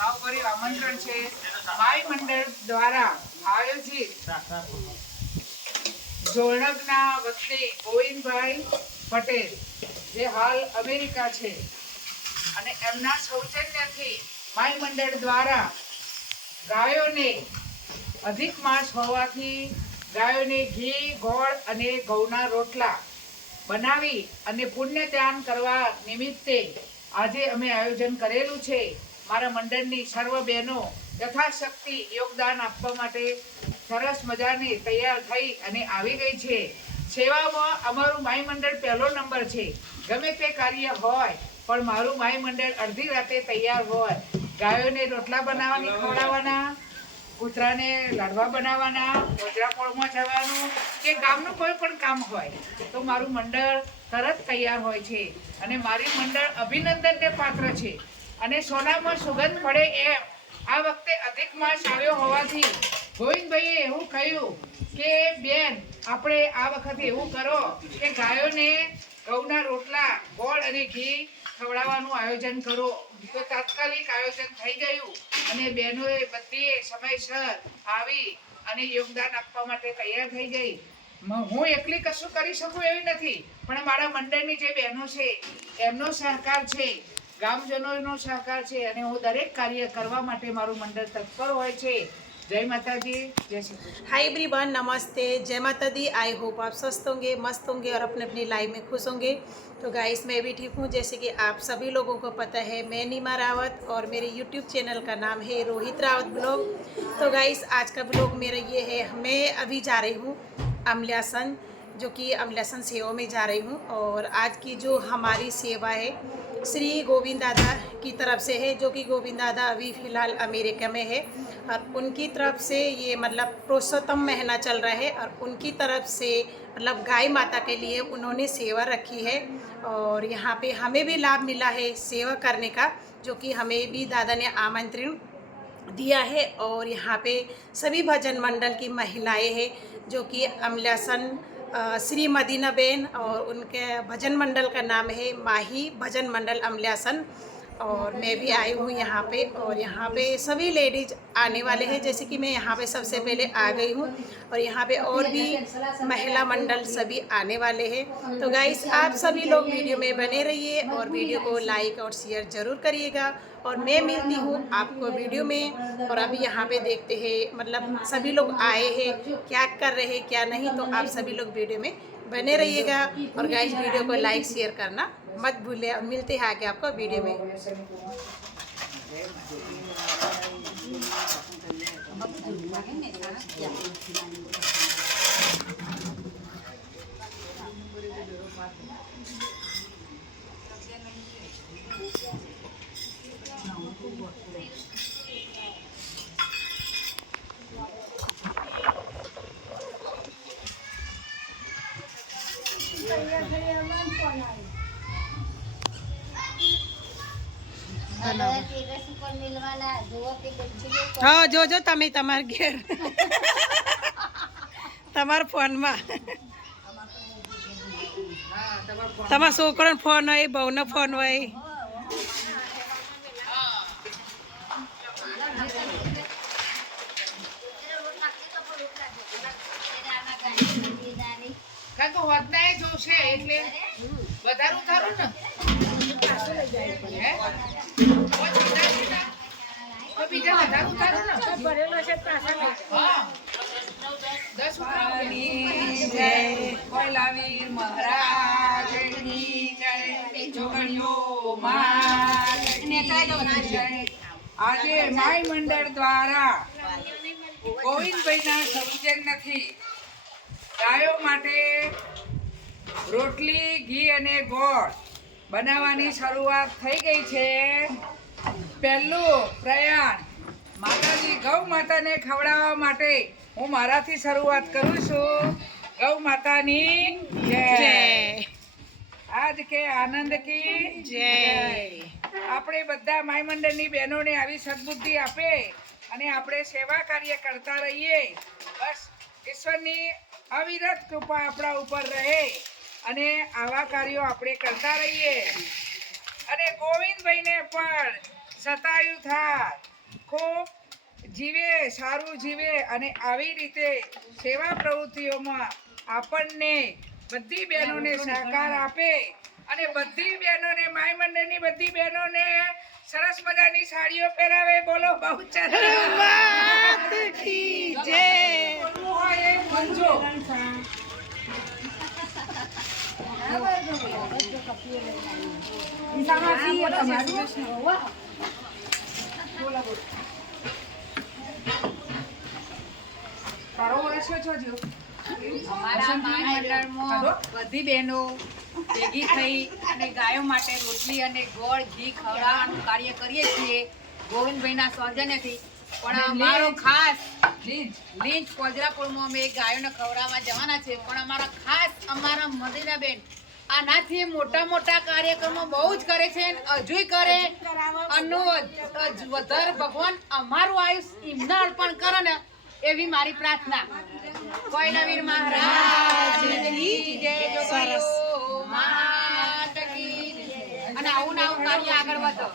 ભાવભર્યું આમંત્રણ છે માઈ મંડળ દ્વારા આયોજિત જોણકના વતની ગોવિંદભાઈ પટેલ જે હાલ અમેરિકા છે અને એમના સૌજન્યથી માઈ મંડળ દ્વારા ગાયોને અધિક માસ હોવાથી ગાયોને ઘી ગોળ અને ઘઉંના રોટલા બનાવી અને પુણ્યદાન કરવા નિમિત્તે આજે અમે આયોજન કરેલું છે। મારા મંડળની સર્વ બહેનો યથાશક્તિ યોગદાન આપવા માટે સરસ મજાની તૈયાર થઈ અને આવી ગઈ છે। સેવામાં અમારું માઈ મંડળ પહેલો નંબર છે। ગમે તે કાર્ય હોય પણ મારું માઈ મંડળ અડધી રાતે તૈયાર હોય। ગાયોને રોટલા બનાવવાની ખવડાવવાના, કૂતરાને લાડવા બનાવવાના, ઓજરાપોળમાં જવાનું કે ગામનું કોઈ પણ કામ હોય તો મારું મંડળ તરત તૈયાર હોય છે અને મારી મંડળ અભિનંદનને પાત્ર છે અને સોનામાં સુગંધ પડે એમ આ વખતે અધિક માસ આવ્યો હોવાથી ગોવિંદભાઈએ એવું કહ્યું કે બેન આપણે આ વખતે એવું કરો કે ગાયોને ઘઉંના રોટલા ગોળ અને ઘી ખવડાવવાનું આયોજન કરો। તો તાત્કાલિક આયોજન થઈ ગયું અને બહેનોએ બધી સમયસર આવી અને યોગદાન આપવા માટે તૈયાર થઈ ગઈ। હું એકલી કશું કરી શકું એવી નથી પણ મારા મંડળની જે બહેનો છે એમનો સહકાર છે, ગામજનોનો સહકાર છે અને હું દરેક કાર્ય કરવા માટે મારું મંડળ તત્પર હોય છે। जय माता दी, जय श्री कृष्ण। हाय एवरीवन, नमस्ते, जय माता दी। आई होप आप स्वस्थ होंगे, मस्त होंगे और अपने अपनी लाइफ में खुश होंगे। तो गाइस मैं भी ठीक हूँ। जैसे कि आप सभी लोगों को पता है मैं नीमा रावत और मेरे यूट्यूब चैनल का नाम है रोहित रावत ब्लॉग। तो गाइस आज का ब्लॉग मेरा ये है, मैं अभी जा रही हूँ अमल्यासन, जो कि अमल्यासन सेवा में जा रही हूँ और आज की जो हमारी सेवा है श्री गोविंद दादा की तरफ से है, जो कि गोविंद दादा अभी फ़िलहाल अमेरिका में है और उनकी तरफ से ये मतलब पुरुषोत्तम महीना चल रहा है और उनकी तरफ से मतलब गाय माता के लिए उन्होंने सेवा रखी है और यहाँ पे हमें भी लाभ मिला है सेवा करने का, जो कि हमें भी दादा ने आमंत्रण दिया है। और यहाँ पे सभी भजन मंडल की महिलाएं हैं, जो कि अमल्यासन श्री मदीना बेन और उनके भजन मंडल का नाम है माही भजन मंडल अमल्यासन और मैं भी आई हूँ यहाँ पे। और यहाँ पे सभी लेडीज आने वाले हैं, जैसे कि मैं यहाँ पे सबसे पहले आ गई हूँ और यहाँ पे और भी महिला मंडल सभी आने वाले हैं। तो गाइस आप सभी लोग वीडियो में बने रहिए और वीडियो को लाइक और शेयर ज़रूर करिएगा और मैं मिलती हूँ आपको वीडियो में। और अभी यहाँ पे देखते हैं मतलब सभी लोग आए हैं, क्या कर रहे हैं क्या नहीं, तो आप सभी लोग वीडियो में बने रहिएगा और गाइस वीडियो को लाइक शेयर करना मत भूलिए। मिलते हैं आगे आपको वीडियो में। हाँ जो जो तमे तमार घेर तमार फोन में तमार छोकरा फोन हो, बहु न फोन हो। કાકો વધનાય જોશે એટલે વધારું થારું ને હે તો બીજા વધારું થારું ને ભરેલો છે પાછા હા 10 ઉઠાવની જય કોઈલાવીર મહારાજની જય જોગણીઓ માતની જય। આજે માઈ મંડળ દ્વારા ગોવિંદભાઈના સૌજન્યથી ગાયો માટે રોટલી ઘી અને ગોળ બનાવવાની શરૂઆત થઈ ગઈ છે। પહેલું પ્રયાણ માતાજી ગૌ માતાને ખવડાવવા માટે હું મારાથી શરૂઆત કરું છું। ગૌ માતાની જય। આજ કે આનંદ કી જય। આપણે બધા માઈ મંડળની બહેનોને આવી સદબુદ્ધિ આપે અને આપણે સેવા કાર્ય કરતા રહીએ। બસ ઈશ્વરની અવિરત કૃપા આપણા ઉપર રહે અને આવા કાર્યો આપણે કરતા રહીએ અને ગોવિંદભાઈને પણ સતાયું થાય સુખો જીવે, સારું જીવે અને આવી રીતે સેવા પ્રવૃત્તિઓમાં આપણને બધી બહેનોને સહકાર આપે અને બધી બહેનોને માય મંડળની બધી બહેનોને સરસ મજાની સાડીઓ પહેરાવે. બોલો બહુચર વાત કી જય. બોલવું હોય એ બોલજો. અમારા માય મંડળમાં બધી બહેનો ભેગી થઈ અને ગાયો માટે રોટલી અને ગોળ ઘી ખવડાવવાનું કાર્ય કરીએ છીએ ગોવિંદભાઈના સૌજન્યથી. પણ અમારો ખાસ લીંચ કોજરાપુરમાં અમે ગાયોને ખવડાવવા જવાના છે. પણ અમારા મદીનાબેન આનાથી મોટા કાર્યક્રમો બહુ જ કરે છે અને હજુય કરે. વધારે ભગવાન અમારું આયુષ એમના અર્પણ કરે ને એવી મારી પ્રાર્થના. કોઈ નવીન મહારાજ સરસ અને આવું ને આવું કાર્ય આગળ વધો.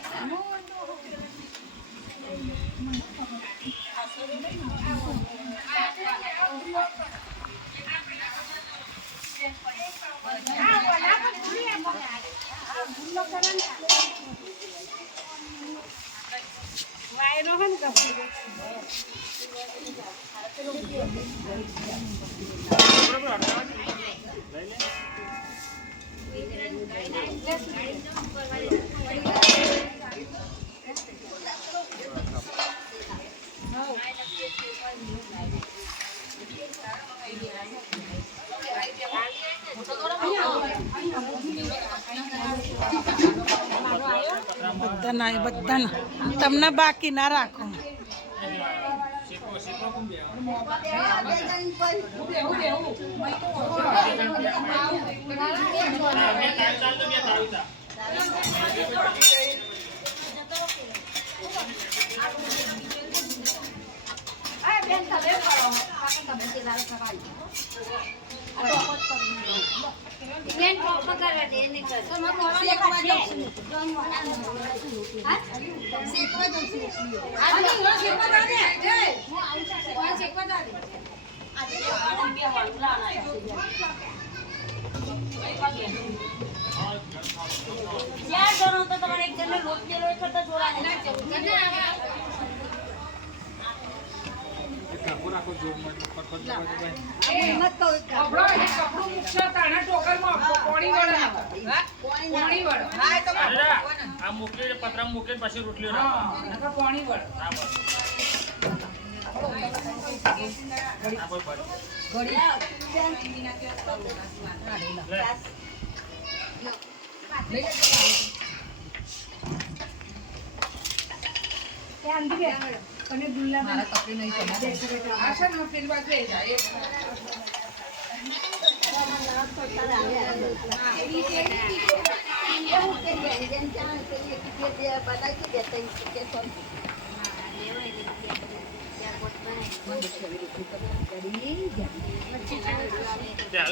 બધાના તમને બાકી ના રાખો. પતરા મૂકે પછી રોટલી પાણી વળ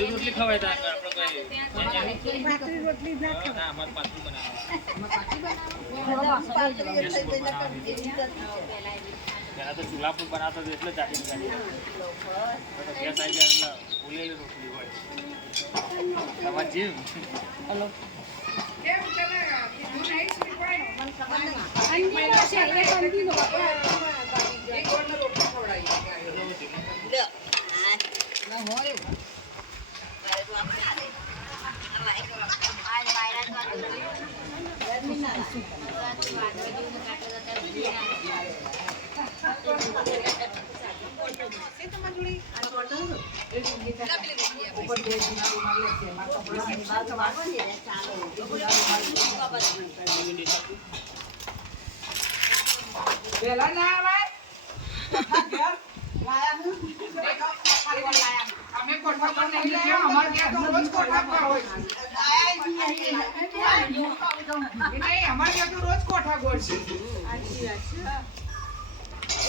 રોટલી ખવાય રોટલી ના અમારે પાતળી બનાવે તો ચૂલા પર બનાવતો એટલે ચાટી ગેસ આવી જાય એટલે ફૂલેલી રોટલી હોય. તમારે જીવ વેલા ના આવાય. અમે કોઠા પર નહીં લાયા, અમારે ત્યાં તો રોજ કોઠા પર હોય છે. નહીં, અમારે ત્યાં તો રોજ કોઠા ગોળ છે.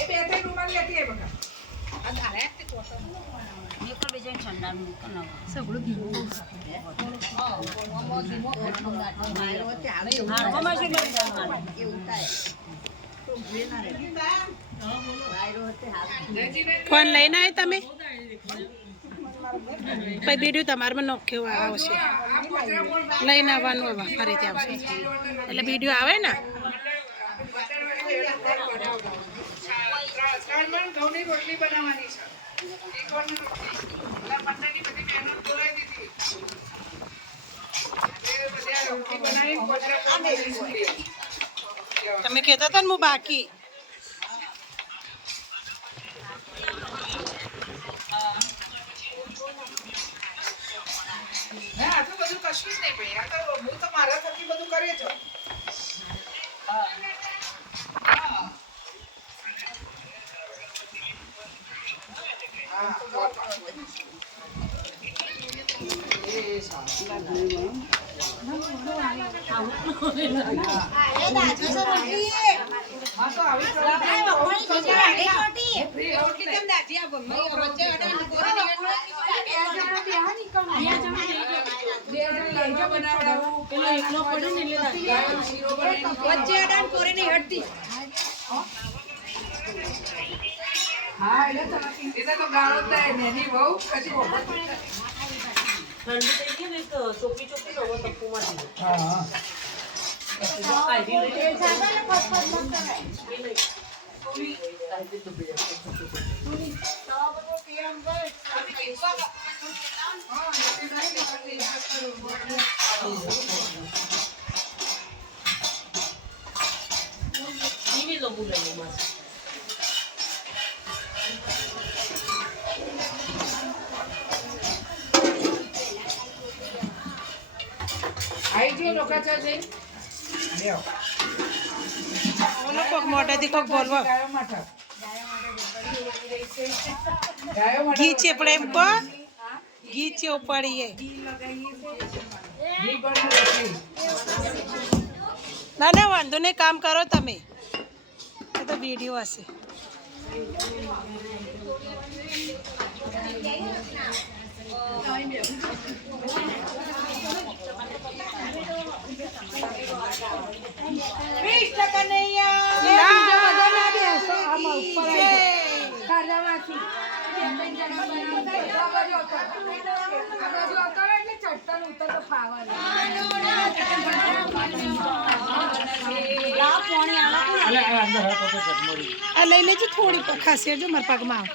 એ બે ત્રણ રૂમાલ લેતી આય બકા. ફોન લઈને આવ્યા તમે પછી વિડીયો તમારામાં નોખ્યો આવશે લઈને આવવાનું હવે ફરીથી આવશે એટલે વિડીયો આવે ને ઘઉંની રોટલી બનાવવાની છે ઈકોની રોટલી એટલે મંડળની બધી મહેનત બોલાવી દીધી એટલે બધી આ રોટલી બનાવી તમે કહેતા હતા ને હું બાકી હે આ તો બધું કશું જ નહીં ભાઈ આ તો હું તો મારા થકી બધું કરે છો હા એટલે તો ગાળો જ થાય ને એની બહુ પછી આઈ જો લોકો છે લ્યો બોલો કોક મોઢાથી કોક બોલવો ગાયો માટે ઘી ચેપડે એમ કો ઘી ચેવ પડીએ ઘી પણ રોટલી ના ના વાંધો નહીં કામ કરો તમે એ તો વિડીયો હશે આ લઈ લેજો થોડી ખાસી જો મારા પગમાં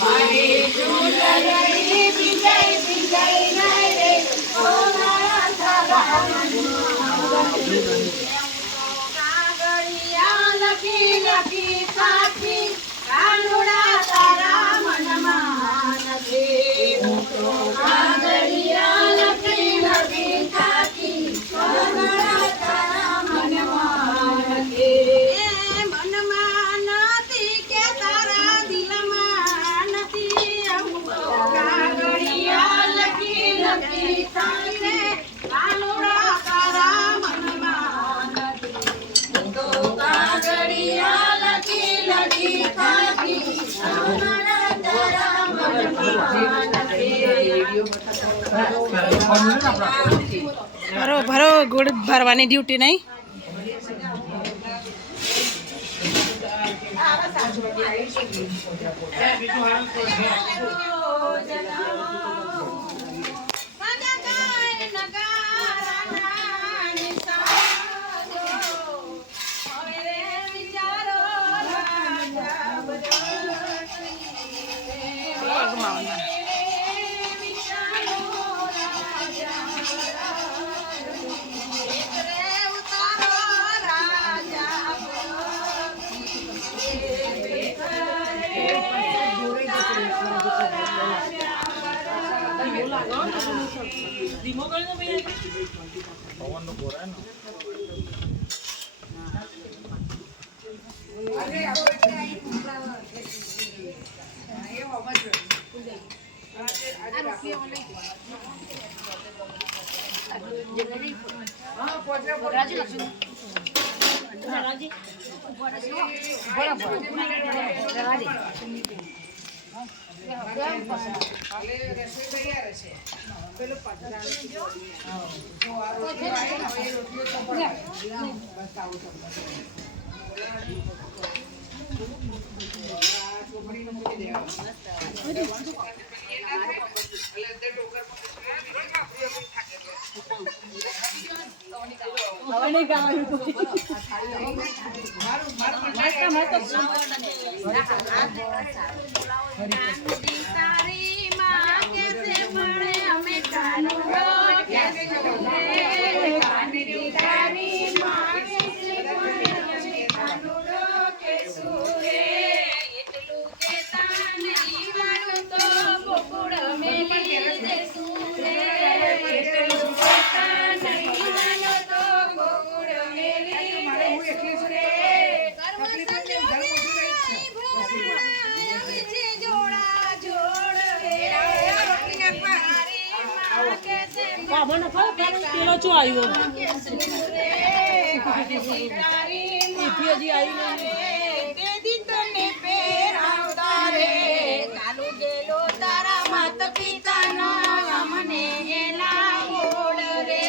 મારી ચૂંદડી ભીંજાઈ લખી થાકી કાનુડા તારા મનમાં નથી હું તો કાગળિયા લખી થાકી કાનુડા તારા મનમાં નથી મનમાં નથી કે તારા દિલમાં નથી હું તો કાગળિયા લખી થાકી કાનુડા તારા મનમાં નથી હું તો કાગળિયા લખી થાકી કાનુડા તારા મનમાં નથી ભરો ભરો ગુડ ભરવાની ડ્યુટી નહીં પેલો ચો આવ્યો માતા પિતાના મને એના મોડ રે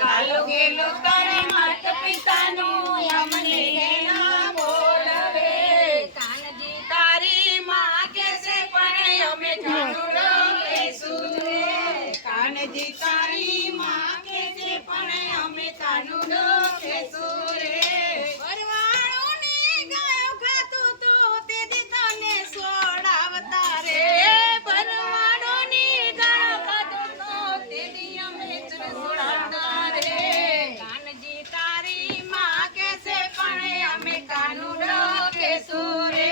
કાલો ગેલો તારા માતા પિતાનો અમને એના મોડ રે કાનજી તારી માં કેસે પણ અમે કાનુડો કેસું રે કાનજી તારી માં કેસે પણ અમે કાનુડો કેસું રે પરવાળોની ગાયો ખાતું તો તેથી તને સોડાવતા રે પરવાળોની ગાયો ખાતું તો તેથી અમે સોડાવતા રે કાનજી તારી માં કેસે પણ અમે કાનુડો કેસું રે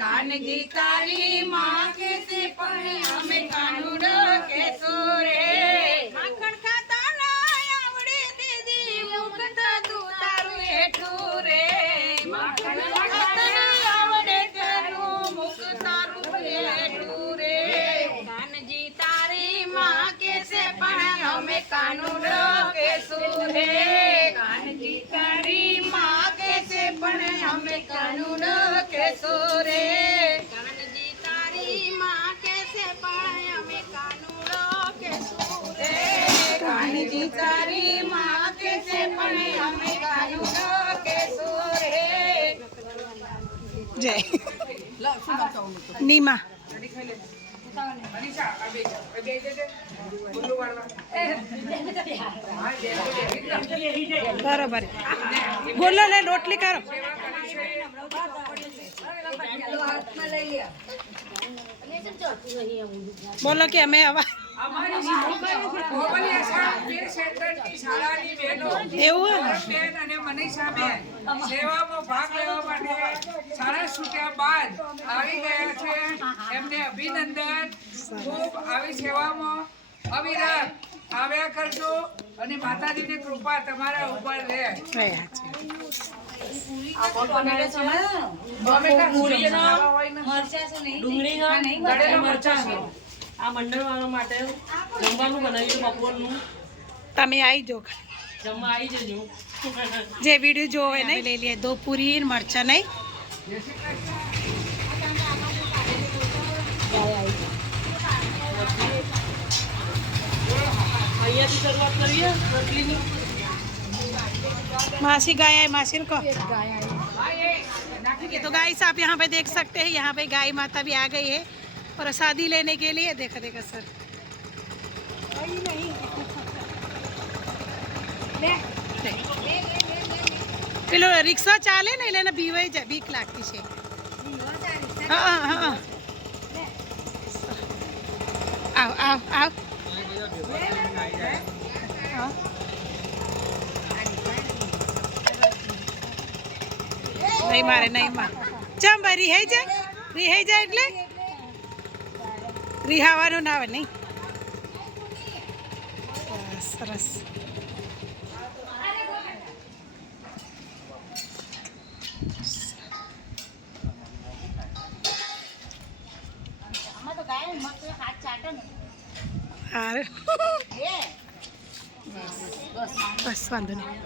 કાનજી તારી માં કેસે પણ અમે કાનુડો કેસું રે માખણ ખાતા ના આવડે દીદી મુકત તું તારું હેઠું રે માખણ ખાતા ના આવડે તારું મુક તારું હેઠું રે કાનજી તારી માં કેસે પણ અમે કાનુડો કેસું રે કાનજી તારી માં કેસે પણ અમે કાનુડો કેસું રે કાનજી તારી માં કેસે પણ અમે કાનુડો કેસું રે કાનજી તારી માં કેસે પણ અમે કાનુડો કેસું રે જય નીમા અનિશા આ બે જજે બોલું વાળવા બરોબર બોલો ને રોટલી કરો બોલો કે અમે આવા શાળાની બહેનો એવું હે? બેન અને મનીષાબેન સેવામાં ભાગ લેવા માટે શાળા છૂટ્યા બાદ આવી ગયા છે. એમને અભિનંદન. ખૂબ આવી સેવામાં અવિરત આવ્યા કરજો અને માતાજીની કૃપા તમારા ઉપર રહે. આ મંડળ વાળા માટે જમવાનું બનાવ્યું બપોરનું. તમે આવી જો જમવા આવી જજો. જે વિડીયો જોવે નહીં લઈ લે 2 પૂરી મરચા નહીં. અહીંયાથી શરૂઆત કરીએ રોટલીની. मासी गाय है, मासी को ये तो गाइस आप यहाँ पे देख सकते हैं, यहाँ पे गाय माता भी आ गई है प्रसादी लेने के लिए. देखा देखा सर પેલો રિક્ષા ચાલે ને એટલે એને બીવાઈ જાય, બીક લાગતી છે. હા હા આવ આવ આવ. હા નહીં મારે નહીં મારે ચમ ભાઈ રિહાઈ જાય એટલે રિહાવાનું ના આવે નહીં. સરસ. બસ વાંધો નહીં.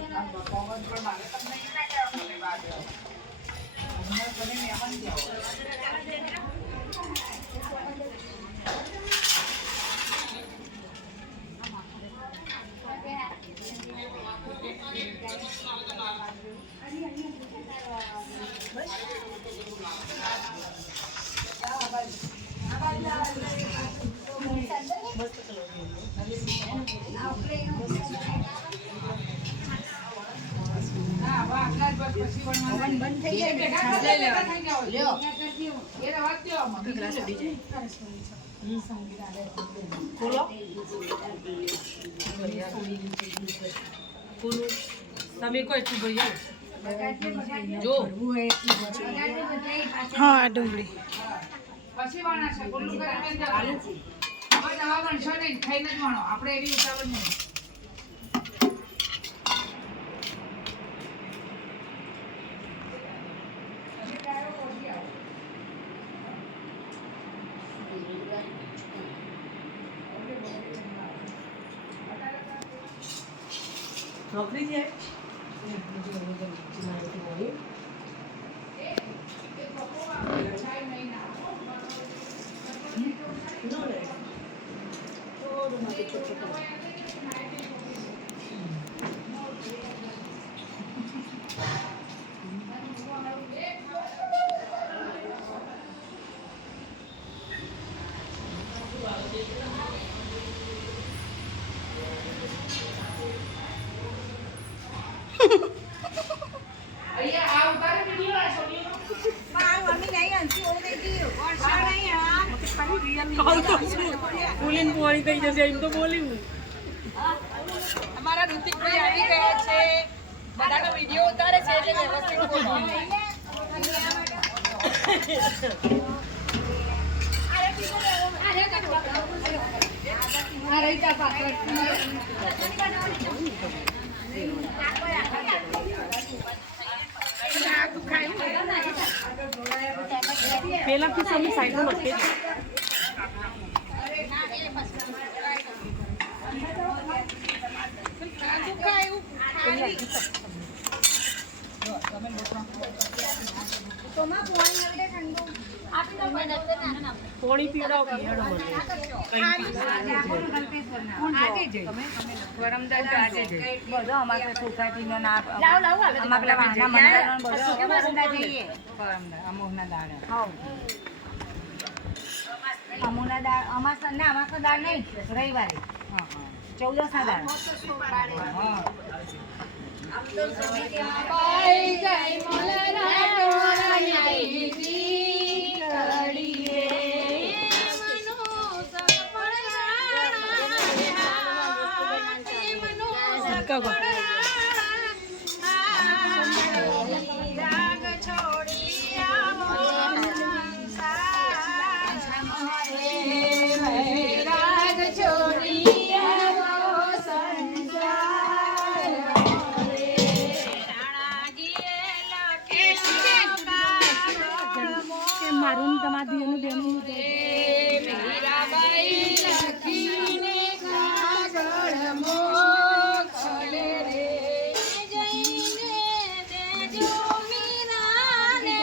તમે કોઈ છું ભાઈ જો હા ડુંગળી પછી વાણા છે બોલું કરે મેં ચાલુ હવે નવા બનશો નહીં ખાઈને જ વાણો. આપણે એવી ઉતાવળ નહીં. નોકરી છે. અહીંયા આ ઉતારે વિડિયો આ સોની બોલીને પોળી થઈ જશે એમ તો બોલ્યું. અમારા ઋતિકભાઈ આવી ગયા છે, બધાનો વિડીયો ઉતારે છે એટલે વ્યવસ્થિત બોલો. પેલા કિસ્સાની સાઈડમાં મૂકી દે. પોણી પીવડાવો પિયાડો મને. અમાસના દાળ નહીં, રવિવારે 14 દાળ. મારું ને તમારા દીનું બેનું મીરાબાઈ લખીને કાગળ મોકલે રે જઈને દેજો મીરાને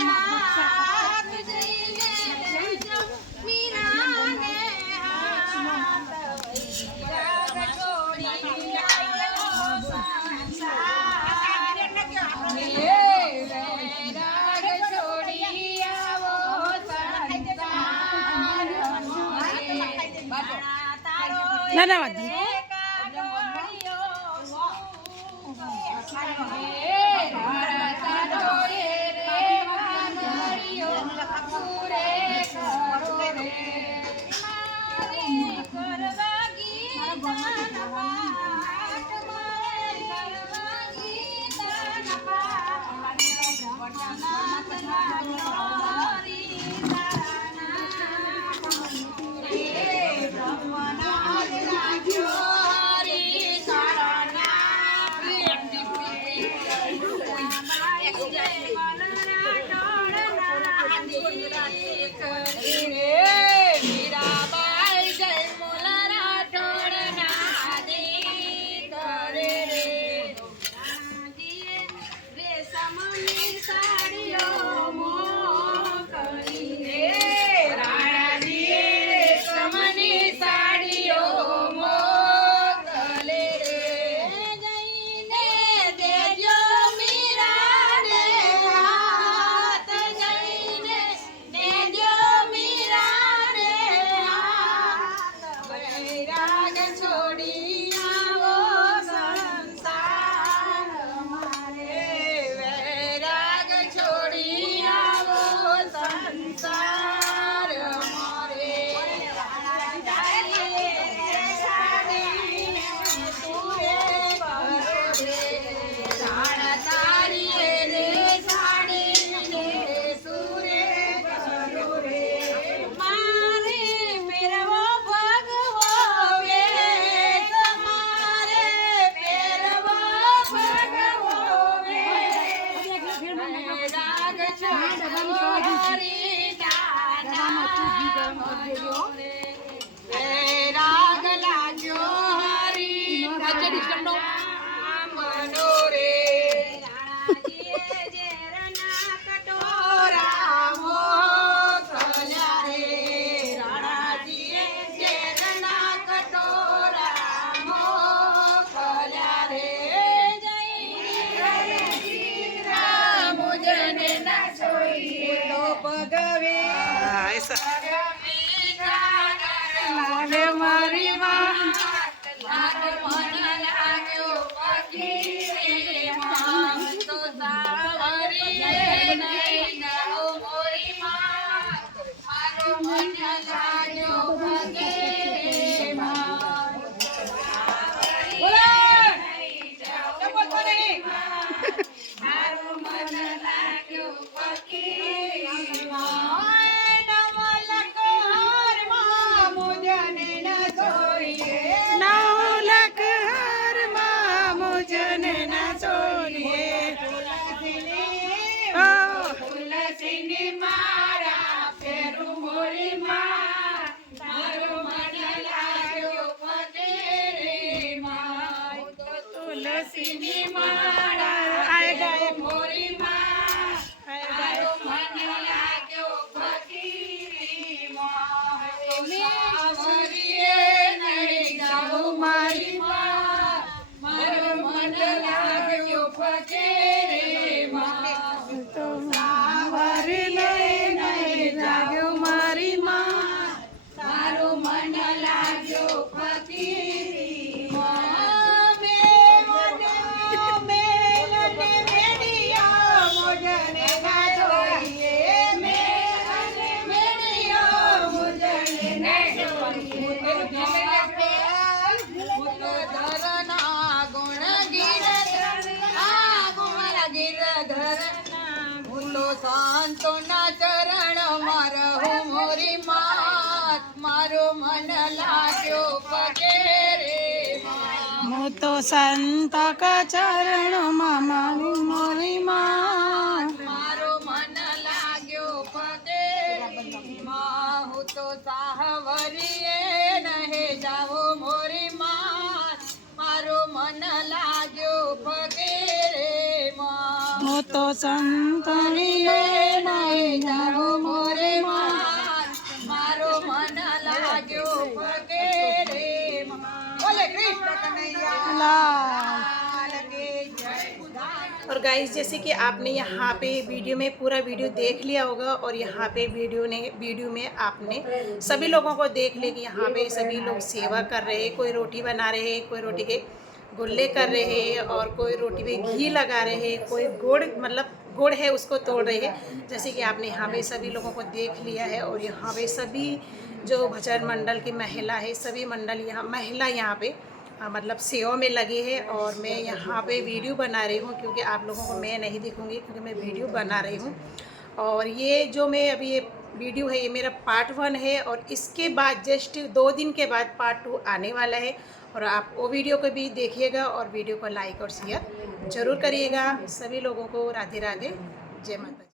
હાથ જઈને દેજો મીરાને હાથ વૈરાગ છોડી આવ્યો સંસાર વૈરાગ છોડી આવો ના ના વાંધો નહીં. મીરાબાઈ જય મોલા રાઠોડ ના દી કરે રે રેશમની સાડીઓ મોકલી રે રાણાજીએ રેશમની સાડીઓ મોકલે રે જઈને દેજો મીરાને હાથ જઈને દેજો મીરાને હાથ વૈરાગ છોડી આવો સંસાર મારે વૈરાગ છોડી આવો સંસાર મારે રાગ લાગ્યો હરી મનોરે રાણાજીએ ઝેરના કટોરા મોકલ્યા રે રાણાજીએ ઝેરના કટોરા મોકલ્યા રે જય રામજને ના છોડીએ તો ભગવે લાગે મારી માં લાગે મન લાગ્યો પગી માં તો સાવરી નહીં જાઓ મોરી માં મારો મન લાગ્યો પગી માં મારો મન લાગ્યો પગી માં નવલખ હારમાં મુજને ના છોડીએ. તુલસીની મારા પેરું મોરી માં મારો મન લાગ્યો પગે રે માં તુલસીની મારા પેરું મોરી માં મારો મન લાગ્યો પગે રે માં સાવરીએ નહીં જાઉં મારી માં મારો મન લાગ્યો પગે રે માં તો સાવરી લઈને જાગ્યો મારી માં. મારો મન લાગ્યો ફકીરી માં મેડિયા મોજને ના જોઈએ મેડિયા મોજને ના જોઈએ ધરના ગુણ ગિરધર હું તો સંતોના ચરણ મારું મોરી માત મારો મન લાગ્યો પગે રે હું તો સંત ચરણમાં મારી મોરી માં. મારો મન લાગ્યો પગે તો સંતલીએ નહીં જાઓ મોરે મારો મન લાગ્યો પગે રે બોલે કૃષ્ણ કનૈયા लाल और गाइस जैसे कि आपने यहाँ पे वीडियो में पूरा वीडियो देख लिया होगा और यहाँ पे वीडियो में आपने सभी लोगों को देख लिया कि यहाँ पे सभी लोग सेवा कर रहे हैं, कोई रोटी बना रहे हैं, कोई रोटी के गुल्ले कर रहे हैं और कोई रोटी पे घी लगा रहे हैं, कोई गुड़ मतलब गुड़ है उसको तोड़ रहे हैं। जैसे कि आपने यहाँ पे सभी लोगों को देख लिया है और यहाँ पे सभी जो भजन मंडल की महिला है, सभी मंडल महिला यहाँ पे मतलब सेवा में लगी है और मैं यहाँ पे वीडियो बना रही हूँ क्योंकि आप लोगों को मैं नहीं दिखूँगी क्योंकि मैं वीडियो बना रही हूँ। और ये जो मैं अभी ये वीडियो है ये मेरा पार्ट 1 है और इसके बाद जस्ट 2 दिन के बाद पार्ट 2 आने वाला है और आप वो वीडियो को भी देखिएगा और वीडियो को लाइक और शेयर ज़रूर करिएगा। सभी लोगों को राधे राधे, जय माता दी।